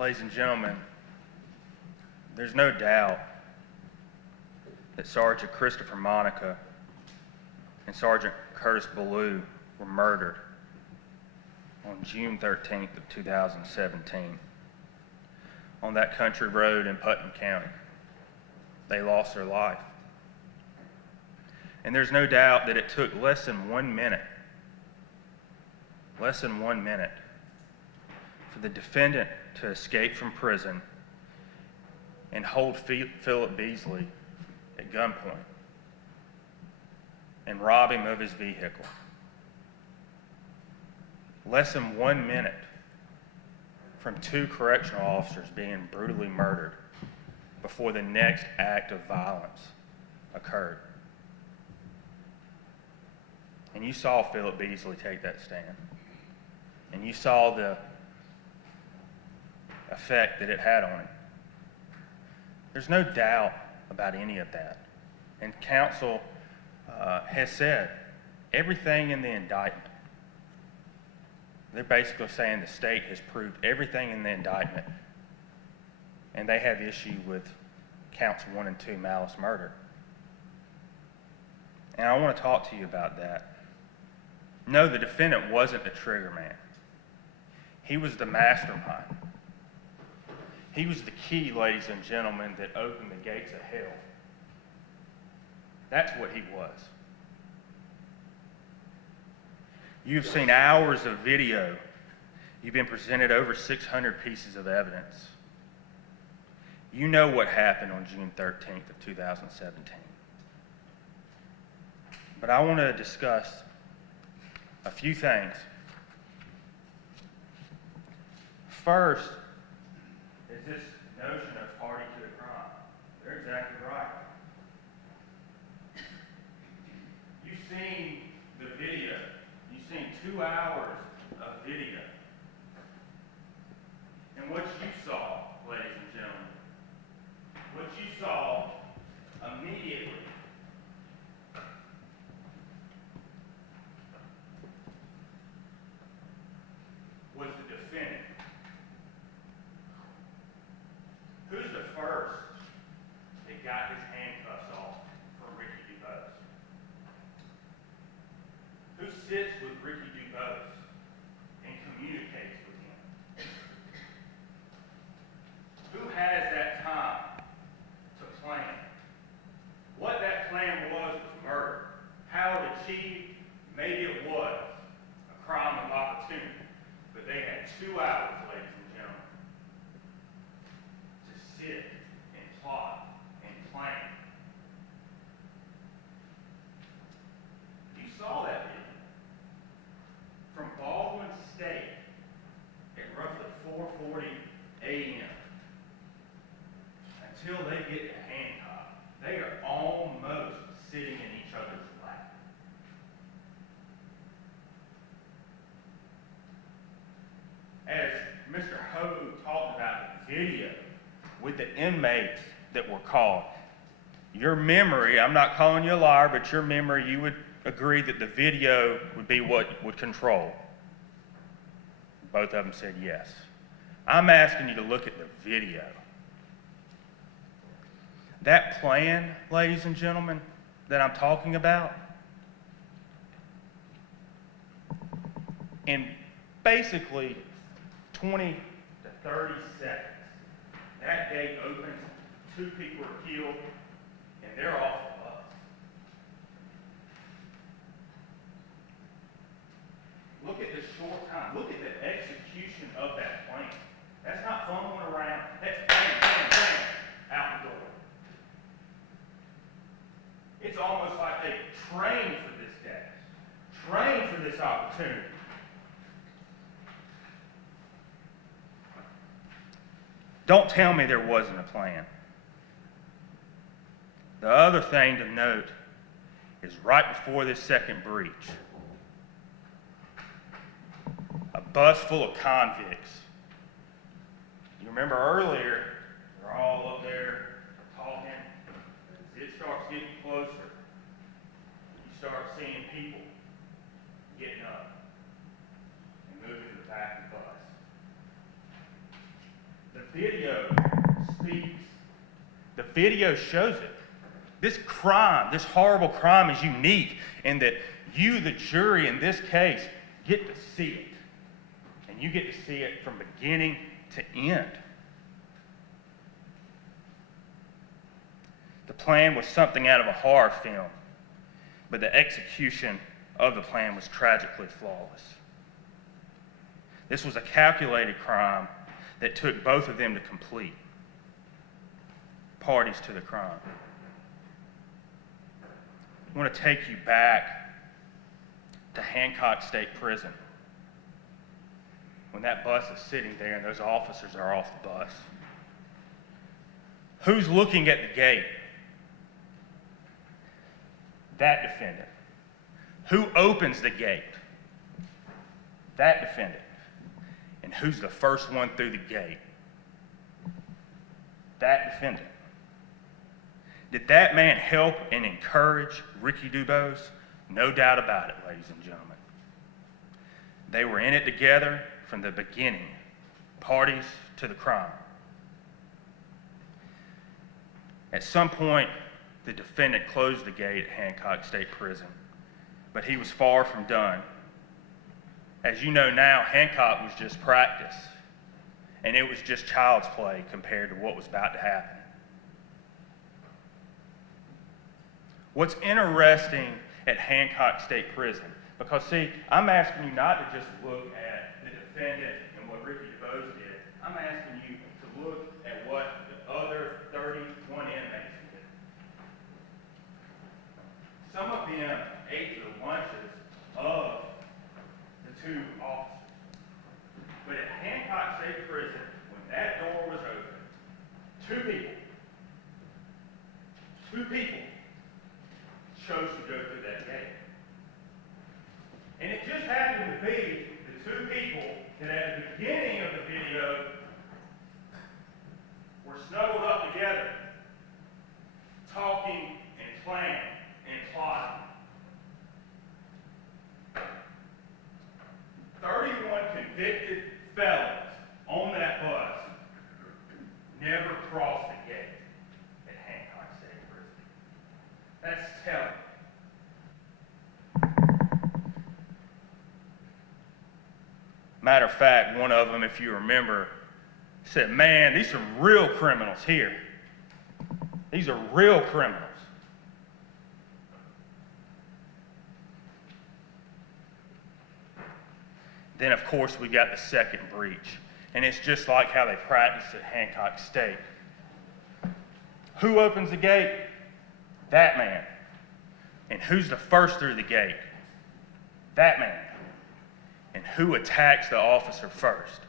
Ladies and gentlemen, there's no doubt that Sergeant Christopher Monica and Sergeant Curtis Ballou were murdered on June 13th of 2017 on that country road in Putnam County. They lost their life. And there's no doubt that it took less than 1 minute for the defendant to escape from prison and hold Philip Beasley at gunpoint and rob him of his vehicle. Less than 1 minute from two correctional officers being brutally murdered before the next act of violence occurred. And you saw Philip Beasley take that stand. And you saw the effect that it had on him. There's no doubt about any of that. And counsel has said everything in the indictment. They're basically saying the state has proved everything in the indictment, and they have issue with counts 1 and 2, malice murder. And I want to talk to you about that. No, the defendant wasn't the trigger man. He was the mastermind. He was the key, ladies and gentlemen, that opened the gates of hell. That's what he was. You've seen hours of video. You've been presented over 600 pieces of evidence. You know what happened on June 13th of 2017. But I want to discuss a few things. First is this notion of party to the crime. They're exactly right. You've seen the video. You've seen 2 hours of video. And what you saw, ladies and gentlemen, what you saw immediately was the defendant. Who's the first that got his handcuffs off from Ricky DuBose? Who sits with Ricky DuBose and communicates with him? Who has that time to plan? What that plan was murder. How it achieved, maybe it was a crime of opportunity. But they had 2 hours, ladies and gentlemen, to sit and plot and plan. You saw that video from Baldwin State at roughly 4:40 a.m. until they get to Hancock. They are almost sitting in each other's lap. As Mr. Ho talked about the video with the inmates that were called, your memory, I'm not calling you a liar, but your memory, you would agree that the video would be what would control. Both of them said yes. I'm asking you to look at the video. That plan, ladies and gentlemen, that I'm talking about, in basically 20 to 30 seconds, that gate opens, 2 people are killed, and they're off the bus. Look at the short time. Look at the execution of that plan. That's not fumbling around. That's bang, bang, bang, out the door. It's almost like they trained for this day, trained for this opportunity. Don't tell me there wasn't a plan. The other thing to note is right before this second breach, a bus full of convicts. You remember earlier, they're all up there talking. As it starts getting closer, you start seeing people getting up and moving to the back of the bus. video speaks. The video shows it. This crime, this horrible crime is unique in that you, the jury in this case, get to see it. And you get to see it from beginning to end. The plan was something out of a horror film, but the execution of the plan was tragically flawless. This was a calculated crime that took both of them to complete. Parties to the crime. I want to take you back to Hancock State Prison when that bus is sitting there and those officers are off the bus. Who's looking at the gate? That defendant. Who opens the gate? That defendant. And who's the first one through the gate? That defendant. Did that man help and encourage Ricky Dubose? No doubt about it, ladies and gentlemen. They were in it together from the beginning, parties to the crime. At some point, the defendant closed the gate at Hancock State Prison, but he was far from done. As you know now, Hancock was just practice, and it was just child's play compared to what was about to happen. What's interesting at Hancock State Prison, because see, I'm asking you not to just look at the defendant and what Ricky DuBose did. I'm asking you to look at what the other 31 inmates did. Some of them ate the lunches of the two officers. But at Hancock State Prison, when that door was open, two people chose to go through that gate. And it just happened to be the two people that at the beginning of the video were snuggled up together, talking and playing and plotting. 31 convicted felons on that bus never crossed the gate at Hancock State Prison. That's telling. Matter of fact, one of them, if you remember, said, "Man, these are real criminals here. These are real criminals." Then, of course, we got the second breach. And it's just like how they practice at Hancock State. Who opens the gate? That man. And who's the first through the gate? That man. And who attacks the officer first?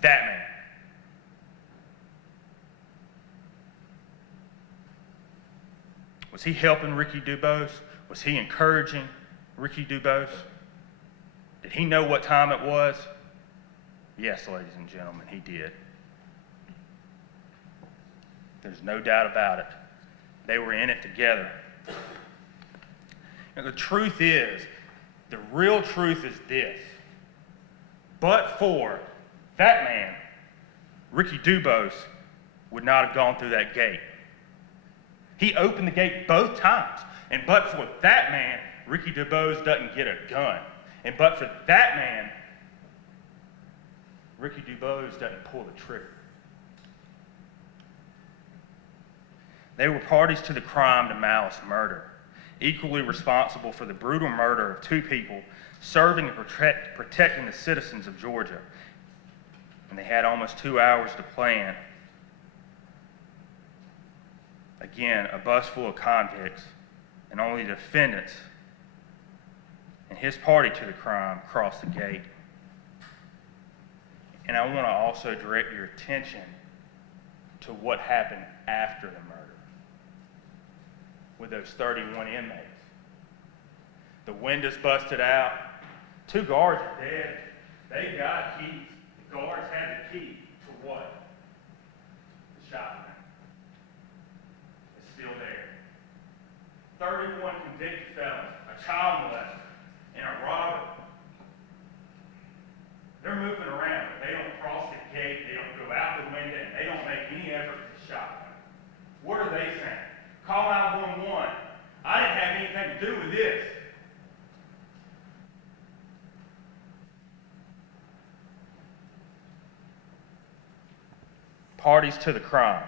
That man. Was he helping Ricky Dubose? Was he encouraging Ricky Dubose? Did he know what time it was? Yes, ladies and gentlemen, he did. There's no doubt about it. They were in it together. And the truth is, the real truth is this. But for that man, Ricky Dubose would not have gone through that gate. He opened the gate both times. And but for that man, Ricky Dubose doesn't get a gun. And but for that man, Ricky Dubose doesn't pull the trigger. They were parties to the crime to malice murder, equally responsible for the brutal murder of two people, serving and protecting the citizens of Georgia. And they had almost 2 hours to plan. Again, a bus full of convicts, and only the defendants and his party to the crime crossed the gate. And I want to also direct your attention to what happened after the murder with those 31 inmates. The windows busted out. 2 guards are dead. They got keys. The guards had the key to what? The shotgun. It's still there. 31 convicted felons, a child molester, and a robber. They're moving around, but they don't cross the gate, they don't don't make any effort to shop them. What are they saying? Call 911. I didn't have anything to do with this. Parties to the crime.